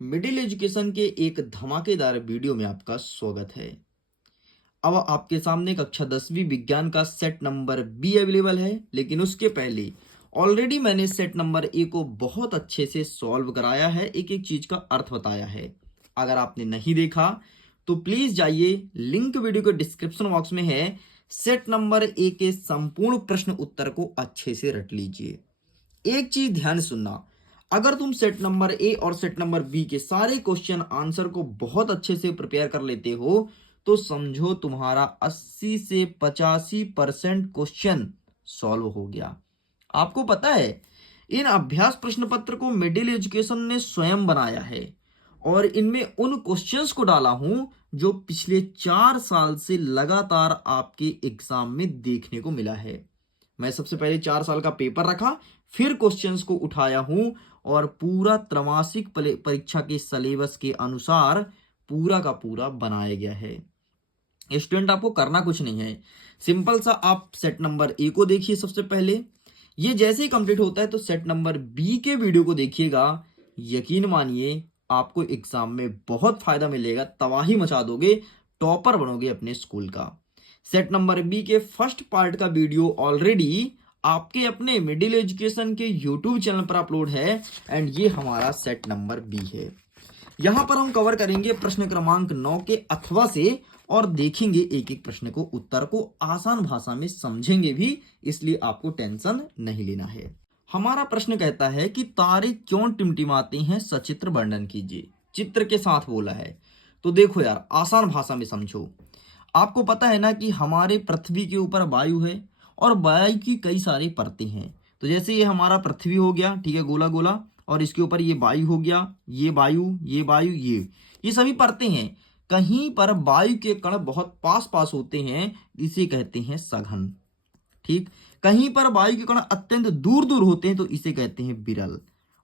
Middle education के एक धमाकेदार वीडियो में आपका स्वागत है। अब आपके सामने कक्षा 10वीं विज्ञान का सेट नंबर बी अवेलेबल है, लेकिन उसके पहले ऑलरेडी मैंने सेट नंबर ए को बहुत अच्छे से सॉल्व कराया है, एक एक चीज का अर्थ बताया है। अगर आपने नहीं देखा तो प्लीज जाइए, लिंक वीडियो के डिस्क्रिप्शन बॉक्स में है। सेट नंबर ए के संपूर्ण प्रश्न उत्तर को अच्छे से रट लीजिए। एक चीज ध्यान से सुनना, अगर तुम सेट नंबर ए और सेट नंबर बी के सारे क्वेश्चन आंसर को बहुत अच्छे से प्रिपेयर कर लेते हो तो समझो तुम्हारा 80 से 85% क्वेश्चन सॉल्व हो गया। आपको पता है, इन अभ्यास प्रश्न पत्र को मिडिल एजुकेशन ने स्वयं बनाया है और इनमें उन क्वेश्चंस को डाला हूं जो पिछले 4 साल से लगातार आपके एग्जाम में देखने को मिला है। मैं सबसे पहले 4 साल का पेपर रखा, फिर क्वेश्चंस को उठाया हूं और पूरा त्रैमासिक परीक्षा के सिलेबस के अनुसार पूरा का पूरा बनाया गया है। स्टूडेंट, आपको करना कुछ नहीं है, सिंपल सा आप सेट नंबर ए को देखिए सबसे पहले। ये जैसे ही कंप्लीट होता है तो सेट नंबर बी के वीडियो को देखिएगा। यकीन मानिए आपको एग्जाम में बहुत फायदा मिलेगा, तबाही मचा दोगे, टॉपर बनोगे अपने स्कूल का। सेट नंबर बी के फर्स्ट पार्ट का वीडियो ऑलरेडी आपके अपने मिडिल एजुकेशन के यूट्यूब चैनल पर अपलोड है एंड ये हमारा सेट नंबर बी है। यहां पर हम कवर करेंगे प्रश्न क्रमांक 9 के अथवा से और देखेंगे एक एक प्रश्न को, उत्तर को आसान भाषा में समझेंगे भी, इसलिए आपको टेंशन नहीं लेना है। हमारा प्रश्न कहता है कि तारे क्यों टिमटिमाते हैं, सचित्र वर्णन कीजिए। चित्र के साथ बोला है तो देखो यार, आसान भाषा में समझो। आपको पता है ना कि हमारे पृथ्वी के ऊपर वायु है और वायु की कई सारी परतें हैं। तो जैसे ये हमारा पृथ्वी हो गया, ठीक है, गोला गोला, और इसके ऊपर ये वायु हो गया, ये वायु, ये वायु, ये सभी परतें हैं। कहीं पर वायु के कण बहुत पास पास होते हैं, इसे कहते हैं सघन। ठीक, कहीं पर वायु के कण अत्यंत दूर दूर होते हैं तो इसे कहते हैं विरल।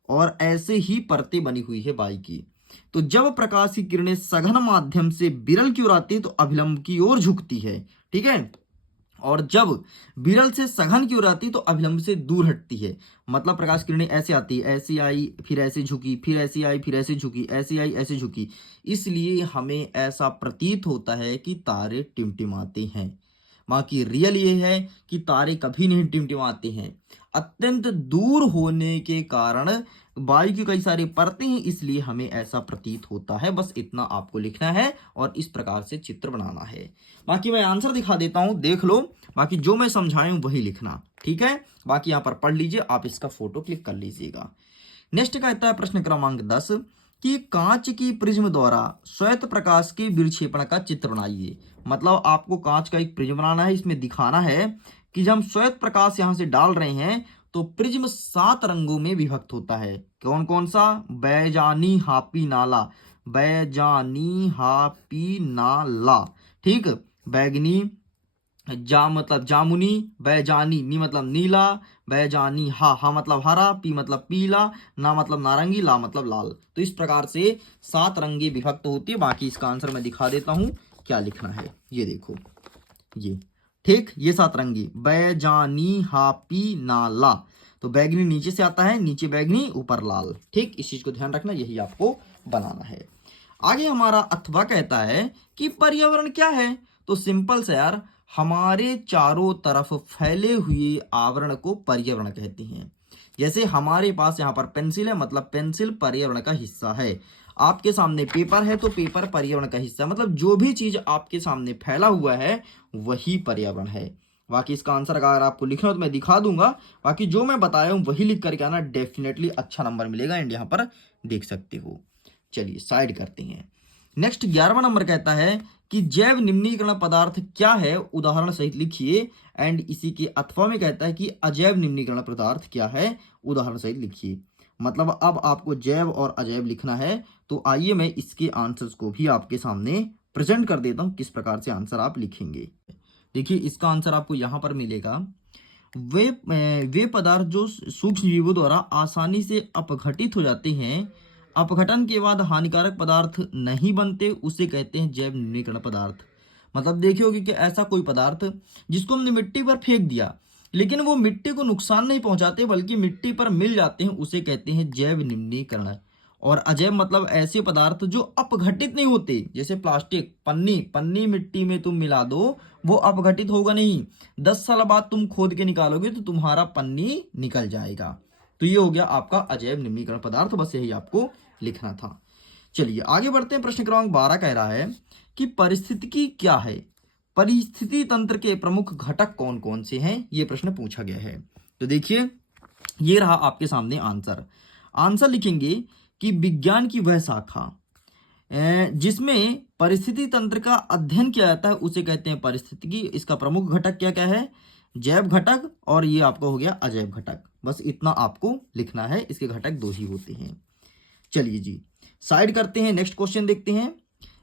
और ऐसे ही परतें बनी हुई है वायु की। तो जब प्रकाश की किरणें सघन माध्यम से विरल की ओर आती है तो अभिलंब की ओर झुकती है, ठीक है, और जब विरल से सघन की ओर आती है तो अभिलंब से दूर हटती है। मतलब प्रकाश किरणें ऐसे आती है, ऐसी आई, फिर ऐसे झुकी, फिर ऐसी आई, फिर ऐसे झुकी, ऐसी आई, ऐसे झुकी। इसलिए हमें ऐसा प्रतीत होता है कि तारे टिमटिमाते हैं। बाकी रियल ये है कि तारे कभी नहीं टिमटिमाते हैं। अत्यंत दूर होने के कारण वायु की कई सारी परतें हैं, इसलिए हमें ऐसा प्रतीत होता है। बस इतना आपको लिखना है और इस प्रकार से चित्र बनाना है। बाकी मैं आंसर दिखा देता हूं, देख लो। बाकी जो मैं समझाया हूं वही लिखना, ठीक है। बाकी यहां पर पढ़ लीजिए, आप इसका फोटो क्लिक कर लीजिएगा। नेक्स्ट कहता है प्रश्न क्रमांक 10 कि कांच की प्रिज्म द्वारा श्वेत प्रकाश के विक्षेपण का चित्र बनाइए। मतलब आपको कांच का एक प्रिज्म बनाना है, इसमें दिखाना है कि जब हम श्वेत प्रकाश यहां से डाल रहे हैं तो प्रिज्म 7 रंगों में विभक्त होता है। कौन कौन सा? बैजानी, हापी, नाला। बैजानी, हापी, नाला, ठीक। बैगनी, मतलब जामुनी, बैजानी, नी मतलब नीला, बैजानी, हा मतलब हरा, पी मतलब पीला, ना मतलब नारंगी, ला मतलब लाल। तो इस प्रकार से 7 रंगे विभक्त होती है। बाकी इसका आंसर मैं दिखा देता हूं क्या लिखना है, ये देखो, ये, ठीक, ये 7 रंगी, बैजानी, हापी, नाला। तो बैगनी नीचे से आता है, नीचे बैगनी, ऊपर लाल, ठीक। इस चीज को ध्यान रखना, यही आपको बनाना है। आगे हमारा अथवा कहता है कि पर्यावरण क्या है। तो सिंपल से यार, हमारे चारों तरफ फैले हुए आवरण को पर्यावरण कहते हैं। जैसे हमारे पास यहाँ पर पेंसिल है, मतलब पेंसिल पर्यावरण का हिस्सा है। आपके सामने पेपर है तो पेपर पर्यावरण का हिस्सा, मतलब जो भी चीज आपके सामने फैला हुआ है वही पर्यावरण है। बाकी इसका आंसर अगर आपको लिखना हो तो मैं दिखा दूंगा। बाकी जो मैं बताया हूं वही लिख करके आना, डेफिनेटली अच्छा नंबर मिलेगा एंड यहाँ पर देख सकते हो। चलिए साइड करते हैं। नेक्स्ट 11वां नंबर कहता है कि जैव निम्नीकरण पदार्थ क्या है, उदाहरण सहित लिखिए। एंड इसी के अथवा में कहता है कि अजैव निम्नीकरण पदार्थ क्या है, उदाहरण सहित लिखिए। मतलब अब आपको जैव और अजैव लिखना है। तो आइए मैं इसके आंसर्स को भी आपके सामने प्रेजेंट कर देता हूं, किस प्रकार से आंसर आप लिखेंगे। देखिए इसका आंसर आपको यहां पर मिलेगा, वे पदार्थ जो सूक्ष्म जीवों द्वारा आसानी से अपघटित हो जाते हैं, अपघटन के बाद हानिकारक पदार्थ नहीं बनते, उसे कहते हैं जैव निम्नीकरण पदार्थ। मतलब देखिए होगी कि ऐसा कोई पदार्थ जिसको हमने मिट्टी पर फेंक दिया लेकिन वो मिट्टी को नुकसान नहीं पहुंचाते बल्कि मिट्टी पर मिल जाते हैं, उसे कहते हैं जैव निम्नीकरण। और अजैव मतलब ऐसे पदार्थ जो अपघटित नहीं होते, जैसे प्लास्टिक, पन्नी मिट्टी में तुम मिला दो वो अपघटित होगा नहीं, 10 साल बाद तुम खोद के निकालोगे तो तुम्हारा पन्नी निकल जाएगा। तो ये हो गया आपका अजैव निम्नीकरण पदार्थ, बस यही आपको लिखना था। चलिए आगे बढ़ते हैं। प्रश्न क्रमांक 12 कह रहा है कि पारिस्थितिकी क्या है, परिस्थिति तंत्र के प्रमुख घटक कौन कौन से हैं, ये प्रश्न पूछा गया है। तो देखिए ये रहा आपके सामने आंसर लिखेंगे कि विज्ञान की वह शाखा जिसमें परिस्थिति तंत्र का अध्ययन किया जाता है उसे कहते हैं पारिस्थितिकी। इसका प्रमुख घटक क्या क्या है, जैव घटक और ये आपका हो गया अजैव घटक, बस इतना आपको लिखना है। इसके घटक 2 ही होते हैं। चलिए जी साइड करते हैं, नेक्स्ट क्वेश्चन देखते हैं।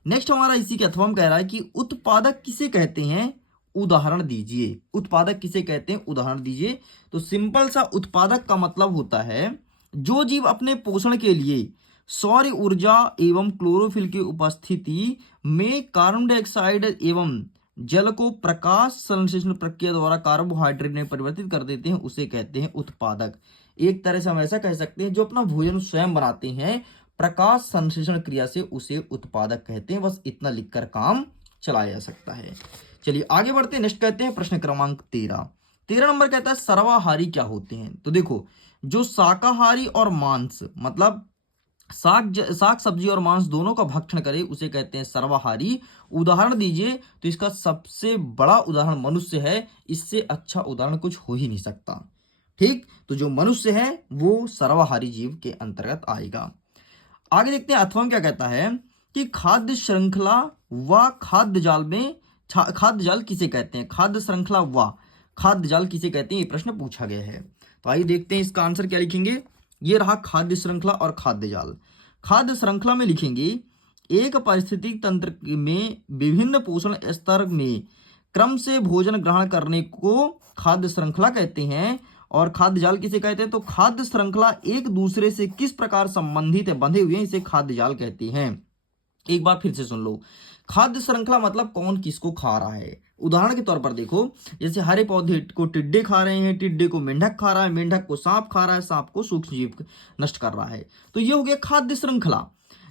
नेक्स्ट हमारा इसी के अथवा में कह रहा है कि उत्पादक किसे कहते हैं, उदाहरण दीजिए। उत्पादक किसे कहते हैं, उदाहरण दीजिए। तो सिंपल सा उत्पादक का मतलब होता है जो जीव अपने पोषण के लिए सौर ऊर्जा एवं क्लोरोफिल की उपस्थिति में कार्बन डाइऑक्साइड एवं जल को प्रकाश संश्लेषण प्रक्रिया द्वारा कार्बोहाइड्रेट में परिवर्तित कर देते हैं उसे कहते हैं उत्पादक। एक तरह से हम ऐसा कह सकते हैं जो अपना भोजन स्वयं बनाते हैं प्रकाश संश्लेषण क्रिया से, उसे उत्पादक कहते हैं। बस इतना लिखकर काम चलाया जा सकता है। चलिए आगे बढ़ते हैं, नेक्स्ट कहते हैं प्रश्न क्रमांक 13 नंबर कहता है सर्वाहारी क्या होते हैं। तो देखो जो शाकाहारी और मांस मतलब साग सब्जी और मांस दोनों का भक्षण करे उसे कहते हैं सर्वाहारी। उदाहरण दीजिए। तो इसका सबसे बड़ा उदाहरण मनुष्य है, इससे अच्छा उदाहरण कुछ हो ही नहीं सकता। ठीक, तो जो मनुष्य है वो सर्वाहारी जीव के अंतर्गत आएगा। आगे देखते हैं अथवा क्या कहता है कि खाद्य श्रृंखला व खाद्य जाल में खाद्य जाल किसे कहते हैं, खाद्य श्रृंखला व खाद्य जाल किसे कहते हैं, ये प्रश्न पूछा गया है। तो आइए देखते हैं इसका आंसर क्या लिखेंगे। ये रहा खाद्य श्रृंखला और खाद्य जाल। खाद्य श्रृंखला में लिखेंगे एक पारिस्थितिक तंत्र में विभिन्न पोषण स्तर में क्रम से भोजन ग्रहण करने को खाद्य श्रृंखला कहते हैं। और खाद्य जाल किसे कहते हैं, तो खाद्य श्रृंखला एक दूसरे से किस प्रकार संबंधित है, बंधे हुए हैं, इसे खाद्य जाल कहते हैं। एक बार फिर से सुन लो, खाद्य श्रृंखला मतलब कौन किसको खा रहा है। उदाहरण के तौर पर देखो, जैसे हरे पौधे को टिड्डे खा रहे हैं, टिड्डे को मेंढक खा रहा है, मेंढक को सांप खा रहा है, सांप को सूक्ष्म जीव नष्ट कर रहा है। तो ये हो गया खाद्य श्रृंखला।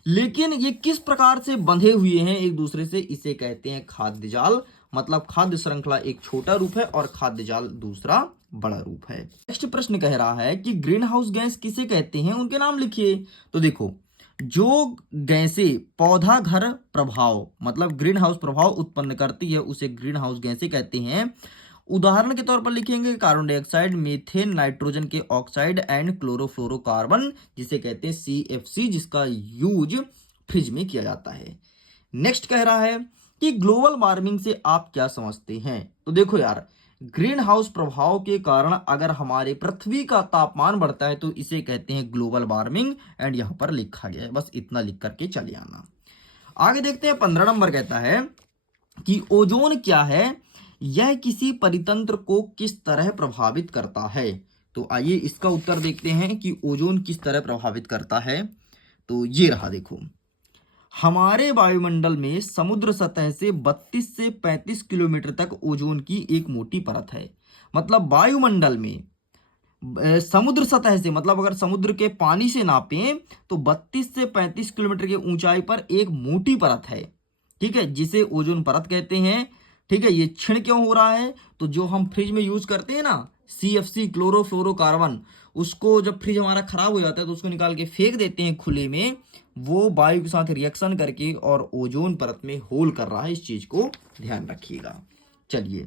लेकिन ये किस प्रकार से बंधे हुए हैं एक दूसरे से, इसे कहते हैं खाद्य जाल। मतलब खाद्य श्रृंखला एक छोटा रूप है और खाद्य जाल दूसरा बड़ा रूप है। नेक्स्ट प्रश्न कह रहा है कि ग्रीन हाउस गैस किसे कहते हैं, उनके नाम लिखिए। तो देखो जो गैसें पौधा घर प्रभाव मतलब ग्रीन हाउस प्रभाव उत्पन्न करती है उसे ग्रीन हाउस गैसें कहते हैं। उदाहरण के तौर पर लिखेंगे कार्बन डाइऑक्साइड, मीथेन, नाइट्रोजन के ऑक्साइड एंड क्लोरोफ्लोरोकार्बन, जिसे कहते हैं CFC, जिसका यूज फ्रिज में किया जाता है। नेक्स्ट कह रहा है कि ग्लोबल वार्मिंग से आप क्या समझते हैं। तो देखो यार, ग्रीन हाउस प्रभाव के कारण अगर हमारे पृथ्वी का तापमान बढ़ता है तो इसे कहते हैं ग्लोबल वार्मिंग, एंड यहां पर लिखा गया है, बस इतना लिख करके चले आना। आगे देखते हैं 15 नंबर कहता है कि ओजोन क्या है, यह किसी परितंत्र को किस तरह प्रभावित करता है। तो आइए इसका उत्तर देखते हैं कि ओजोन किस तरह प्रभावित करता है। तो ये रहा, देखो हमारे वायुमंडल में समुद्र सतह से 32 से 35 किलोमीटर तक ओजोन की एक मोटी परत है। मतलब वायुमंडल में समुद्र सतह से, मतलब अगर समुद्र के पानी से नापें तो 32 से 35 किलोमीटर की ऊंचाई पर एक मोटी परत है, ठीक है, जिसे ओजोन परत कहते हैं। ठीक है, ये क्षीण क्यों हो रहा है, तो जो हम फ्रिज में यूज करते हैं ना CFC क्लोरोफ्लोरोकार्बन, उसको जब फ्रिज हमारा खराब हो जाता है तो उसको निकाल के फेंक देते हैं खुले में, वो वायु के साथ रिएक्शन करके और ओजोन परत में होल कर रहा है। इस चीज को ध्यान रखिएगा। चलिए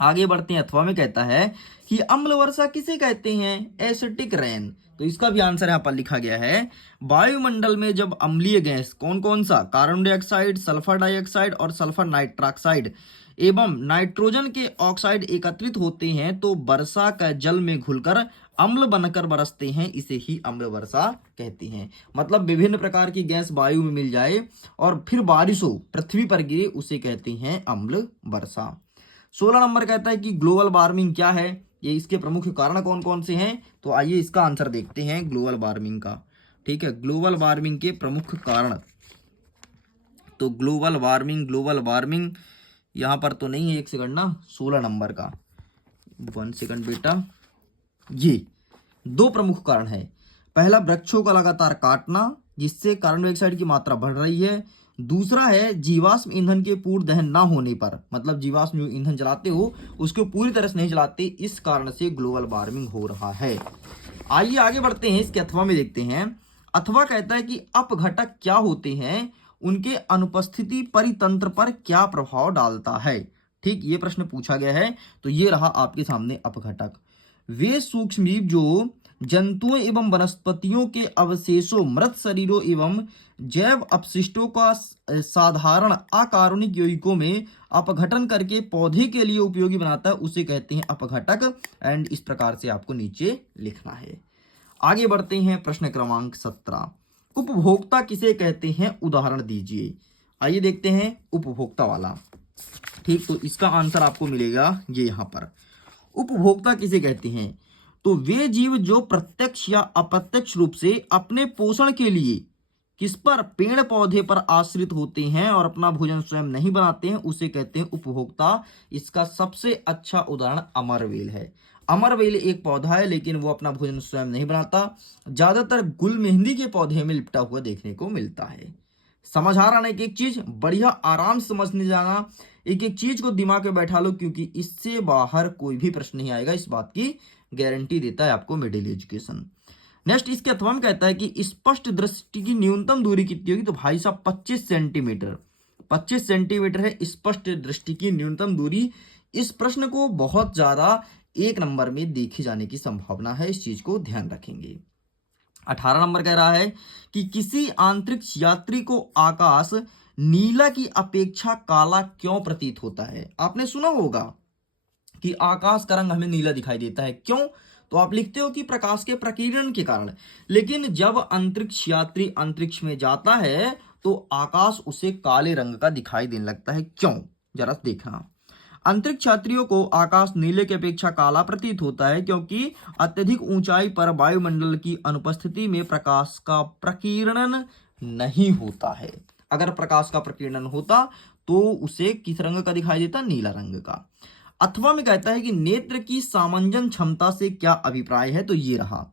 आगे बढ़ते हैं। अथवा में कहता है कि अम्ल वर्षा किसे कहते हैं, एसिटिक रेन। तो इसका भी आंसर यहाँ पर लिखा गया है, वायुमंडल में जब अम्लीय गैस कौन कौन सा, कार्बन डाइऑक्साइड, सल्फर डाइऑक्साइड और सल्फर नाइट्रॉक्साइड एवं नाइट्रोजन के ऑक्साइड एकत्रित होते हैं तो वर्षा का जल में घुलकर अम्ल बनकर बरसते हैं, इसे ही अम्ल वर्षा कहते हैं। मतलब विभिन्न प्रकार की गैस वायु में मिल जाए और फिर बारिश हो पृथ्वी पर गिरे, उसे कहते हैं अम्ल वर्षा। 16 नंबर कहता है कि ग्लोबल वार्मिंग क्या है, ये इसके प्रमुख कारण कौन कौन से हैं। तो आइए इसका आंसर देखते हैं ग्लोबल वार्मिंग का। ठीक है, ग्लोबल वार्मिंग के प्रमुख कारण। तो ग्लोबल वार्मिंग यहां पर तो नहीं है, एक सेकंड ना, 16 नंबर का, 1 सेकंड बेटा। ये 2 प्रमुख कारण है। पहला, वृक्षों का लगातार काटना जिससे कार्बन डाइऑक्साइड की मात्रा बढ़ रही है। दूसरा है जीवाश्म ईंधन के पूर्ण दहन ना होने पर, मतलब जीवाश्म जो ईंधन जलाते हो उसको पूरी तरह से नहीं जलाते, इस कारण से ग्लोबल वार्मिंग हो रहा है। आइए आगे बढ़ते हैं, इसके अथवा में देखते हैं। अथवा कहता है कि अपघटक क्या होते हैं, उनके अनुपस्थिति परितंत्र पर क्या प्रभाव डालता है। ठीक, ये प्रश्न पूछा गया है। तो ये रहा आपके सामने अपघटक। वे सूक्ष्मजीव जो जंतुओं एवं वनस्पतियों के अवशेषों, मृत शरीरों एवं जैव अपशिष्टों का साधारण अकार्बनिक यौगिकों में अपघटन करके पौधे के लिए उपयोगी बनाता है, उसे कहते हैं अपघटक। एंड इस प्रकार से आपको नीचे लिखना है। आगे बढ़ते हैं, प्रश्न क्रमांक 17। उपभोक्ता किसे कहते हैं, उदाहरण दीजिए। आइए देखते हैं उपभोक्ता वाला। ठीक, तो इसका आंसर आपको मिलेगा ये यहाँ पर। उपभोक्ता किसे कहते हैं, तो वे जीव जो प्रत्यक्ष या अप्रत्यक्ष रूप से अपने पोषण के लिए किस पर, पेड़ पौधे पर आश्रित होते हैं और अपना भोजन स्वयं नहीं बनाते हैं, उसे कहते हैं उपभोक्ता। इसका सबसे अच्छा उदाहरण अमरवेल है। अमरवेल एक पौधा है लेकिन वो अपना भोजन स्वयं नहीं बनाता, ज्यादातर गुल मेहंदी के पौधे में लिपटा हुआ देखने को मिलता है। समझ आ रहा ना, एक एक चीज बढ़िया आराम से समझने जाना, एक एक चीज को दिमाग में बैठा लो, क्योंकि इससे बाहर कोई भी प्रश्न नहीं आएगा, इस बात की गारंटी देता है आपको मिडिल एजुकेशन। नेक्स्ट, इसके अथवा में कहता है कि स्पष्ट दृष्टि की न्यूनतम दूरी कितनी होगी, तो भाई साहब 25 सेंटीमीटर। 25 सेंटीमीटर है स्पष्ट दृष्टि की न्यूनतम दूरी। इस प्रश्न को बहुत ज्यादा 1 नंबर में देखे जाने की संभावना है, इस चीज को ध्यान रखेंगे। 18 नंबर कह रहा है कि किसी अंतरिक्ष यात्री को आकाश नीला की अपेक्षा काला क्यों प्रतीत होता है। आपने सुना होगा कि आकाश का रंग हमें नीला दिखाई देता है, क्यों, तो आप लिखते हो कि प्रकाश के प्रकीर्णन के कारण। लेकिन जब अंतरिक्ष यात्री अंतरिक्ष में जाता है तो आकाश उसे काले रंग का दिखाई देने लगता है, क्यों, जरा देखना। अंतरिक्ष यात्रियों को आकाश नीले की अपेक्षा काला प्रतीत होता है क्योंकि अत्यधिक ऊंचाई पर वायुमंडल की अनुपस्थिति में प्रकाश का प्रकीर्णन नहीं होता है। अगर प्रकाश का प्रकीर्णन होता तो उसे किस रंग का दिखाई देता, नीला रंग का। अथवा में कहता है कि नेत्र की सामंजन क्षमता से क्या अभिप्राय है, तो ये रहा।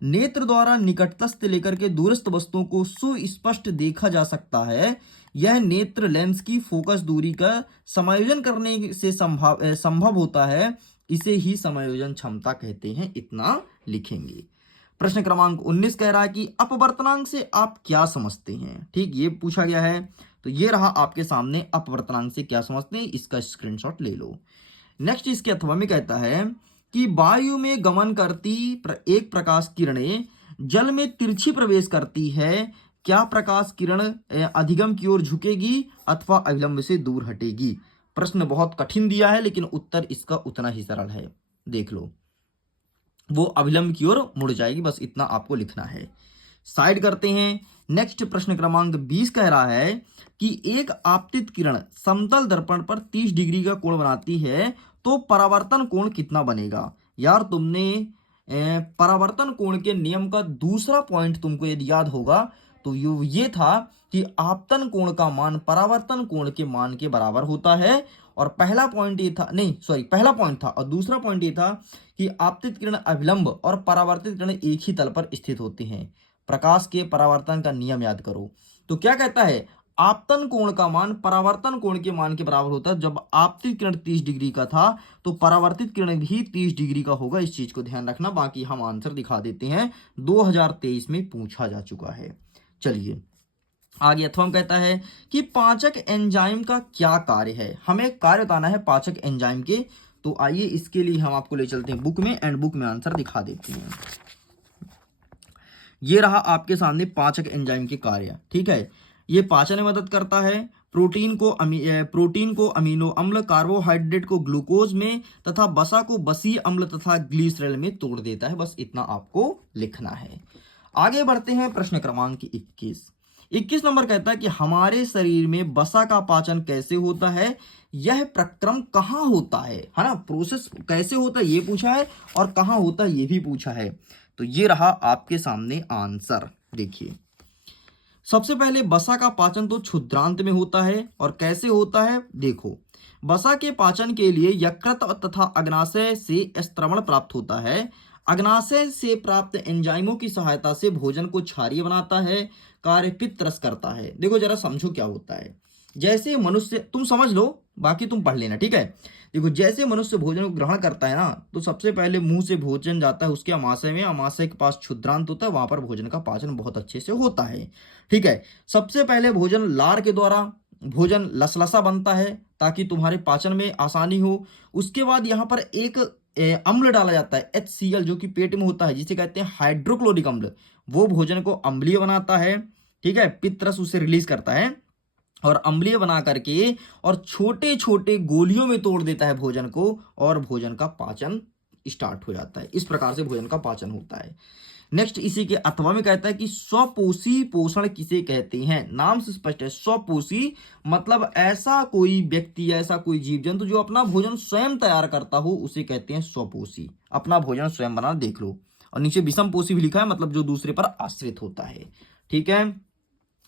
नेत्र द्वारा निकटस्थ लेकर के दूरस्थ वस्तुओं को सुस्पष्ट देखा जा सकता है। यह नेत्र लेंस की फोकस दूरी का समायोजन करने से संभव होता है, इसे ही समायोजन क्षमता कहते हैं। इतना लिखेंगे। प्रश्न क्रमांक 19 कह रहा है कि अपवर्तनांक से आप क्या समझते हैं। ठीक, ये पूछा गया है। तो ये रहा आपके सामने, अपवर्तनांक से क्या समझते हैं, इसका स्क्रीनशॉट ले लो। नेक्स्ट, इसके अथवा में कहता है कि वायु में गमन करती एक प्रकाश किरणें जल में तिरछी प्रवेश करती है। क्या प्रकाश किरण अधिगम की ओर झुकेगी अथवा अभिलंब से दूर हटेगी। प्रश्न बहुत कठिन दिया है लेकिन उत्तर इसका उतना ही सरल है, देख लो। वो अभिलंब की ओर मुड़ जाएगी, बस इतना आपको लिखना है। साइड करते हैं। नेक्स्ट, प्रश्न क्रमांक 20 कह रहा है कि एक आपतित किरण समतल दर्पण पर 30 डिग्री का कोण बनाती है तो परावर्तन कोण कितना बनेगा। यार, तुमने परावर्तन कोण के नियम का दूसरा पॉइंट तुमको यदि याद होगा तो ये था कि आपतन कोण का मान परावर्तन कोण के मान के बराबर होता है। और पहला पॉइंट ये था, नहीं सॉरी, पहला पॉइंट था और दूसरा पॉइंट ये था कि आपतित किरण अभिलंब और परावर्तित किरण एक ही तल पर स्थित होती हैं। प्रकाश के परावर्तन का नियम याद करो। तो क्या कहता है, आपतन कोण का मान परावर्तन कोण के मान के बराबर होता है। जब आपतित किरण 30 डिग्री का था तो परावर्तित किरण भी 30 डिग्री का होगा, इस चीज को ध्यान रखना। बाकी हम आंसर दिखा देते हैं, 2023 में पूछा जा चुका है। चलिए आगे। अथवा कहता है कि पाचक एंजाइम का क्या कार्य है, हमें कार्य बताना है पाचक एंजाइम के। तो आइए इसके लिए हम आपको ले चलते हैं बुक में, एंड बुक में आंसर दिखा देते हैं। ये रहा आपके सामने पाचक एंजाइम के कार्य। ठीक है, ये पाचन में मदद करता है, प्रोटीन को अमीनो अम्ल, कार्बोहाइड्रेट को ग्लूकोज में तथा वसा को बसीय अम्ल तथा ग्लिसरॉल में तोड़ देता है। बस इतना आपको लिखना है। आगे बढ़ते हैं, प्रश्न क्रमांक 21 नंबर कहता है कि हमारे शरीर में वसा का पाचन कैसे होता है, यह प्रक्रम कहाँ होता है ना, प्रोसेस कैसे होता है ये पूछा है और कहाँ होता है ये भी पूछा है। तो ये रहा आपके सामने आंसर। देखिए, सबसे पहले वसा का पाचन तो क्षुद्रांत में होता है। और कैसे होता है, देखो, वसा के पाचन के लिए यकृत तथा अग्नाशय से स्त्रवण प्राप्त होता है। अग्नाशय से प्राप्त एंजाइमों की सहायता से भोजन को क्षारीय बनाता है, कार्य पित्त रस करता है। देखो जरा समझो क्या होता है। जैसे मनुष्य, तुम समझ लो बाकी तुम पढ़ लेना, ठीक है। देखो जैसे मनुष्य भोजन को ग्रहण करता है ना, तो सबसे पहले मुंह से भोजन जाता है उसके अमाशय में, अमाशय के पास क्षुद्रांत होता है, वहां पर भोजन का पाचन बहुत अच्छे से होता है, ठीक है। सबसे पहले भोजन लार के द्वारा भोजन लसलसा बनता है ताकि तुम्हारे पाचन में आसानी हो। उसके बाद यहाँ पर एक अम्ल डाला जाता है HCl, जो कि पेट में होता है, जिसे कहते हैं हाइड्रोक्लोरिक अम्ल। वो भोजन को अम्लीय बनाता है, ठीक है, पित्त रस उसे रिलीज करता है और अम्लीय बना करके और छोटे छोटे गोलियों में तोड़ देता है भोजन को, और भोजन का पाचन स्टार्ट हो जाता है। इस प्रकार से भोजन का पाचन होता है। नेक्स्ट इसी के अथवा में कहता है कि स्वपोषी पोषण किसे कहते हैं। नाम से स्पष्ट है, स्वपोषी मतलब ऐसा कोई व्यक्ति, ऐसा कोई जीव जंतु जो अपना भोजन स्वयं तैयार करता हो, उसे कहते हैं स्वपोषी। अपना भोजन स्वयं बना, देख लो। और नीचे विषम पोषी भी लिखा है, मतलब जो दूसरे पर आश्रित होता है, ठीक है।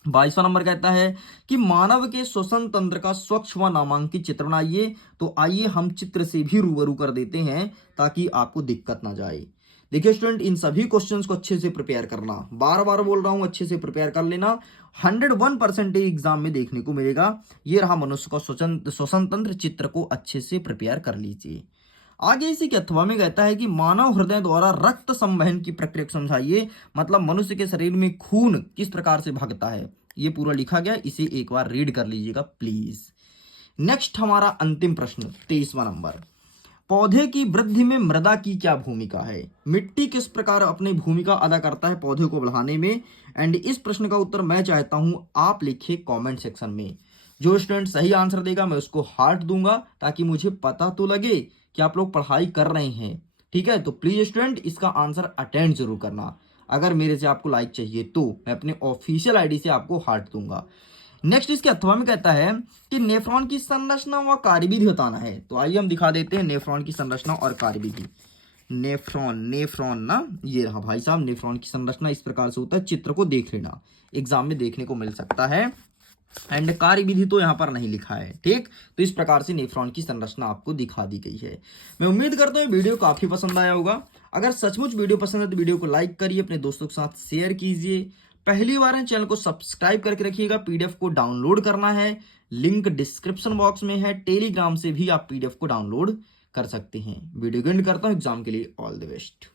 22वां नंबर कहता है कि मानव के श्वसन तंत्र का स्वच्छ व नामांकित चित्र बनाइए। तो आइए हम चित्र से भी रूबरू कर देते हैं ताकि आपको दिक्कत ना जाए। देखिए स्टूडेंट, इन सभी क्वेश्चंस को अच्छे से प्रिपेयर करना, बार बार बोल रहा हूं, अच्छे से प्रिपेयर कर लेना। 101% एग्जाम में देखने को मिलेगा। ये रहा मनुष्य का श्वसन तंत्र, चित्र को अच्छे से प्रिपेयर कर लीजिए। आगे इसी के अथवा में कहता है कि मानव हृदय द्वारा रक्त संवहन की प्रक्रिया समझाइए। मतलब मनुष्य के शरीर में खून किस प्रकार से भागता है, ये पूरा लिखा गया, इसे एक बार रीड कर लीजिएगा प्लीज। नेक्स्ट हमारा अंतिम प्रश्न 23वां नंबर, पौधे की वृद्धि में मृदा की क्या भूमिका है। मिट्टी किस प्रकार अपनी भूमिका अदा करता है पौधे को बढ़ाने में। एंड इस प्रश्न का उत्तर मैं चाहता हूं आप लिखिए कमेंट सेक्शन में। जो स्टूडेंट सही आंसर देगा मैं उसको हार्ट दूंगा, ताकि मुझे पता तो लगे कि आप लोग पढ़ाई कर रहे हैं, ठीक है। तो प्लीज स्टूडेंट इसका आंसर अटेंड जरूर करना। अगर मेरे से आपको लाइक चाहिए तो मैं अपने ऑफिशियल आईडी से आपको हार्ट दूंगा। नेक्स्ट इसके अथवा में कहता है कि नेफ्रॉन की संरचना व कार्यविधि बताना है। तो आइए हम दिखा देते हैं नेफ्रॉन की संरचना और कार्यविधि। नेफ्रॉन ना, ये रहा भाई साहब, नेफ्रॉन की संरचना इस प्रकार से होता है। चित्र को देख लेना, एग्जाम में देखने को मिल सकता है। एंड कार्यविधि तो यहाँ पर नहीं लिखा है, ठीक। तो इस प्रकार से नेफ्रॉन की संरचना आपको दिखा दी गई है। मैं उम्मीद करता हूँ वीडियो काफी पसंद आया होगा। अगर सचमुच वीडियो पसंद है तो वीडियो को लाइक करिए, अपने दोस्तों के साथ शेयर कीजिए। पहली बार है चैनल को सब्सक्राइब करके रखिएगा। PDF को डाउनलोड करना है, लिंक डिस्क्रिप्शन बॉक्स में है। टेलीग्राम से भी आप PDF को डाउनलोड कर सकते हैं। वीडियो को एंड करता हूँ। एग्जाम के लिए ऑल द बेस्ट।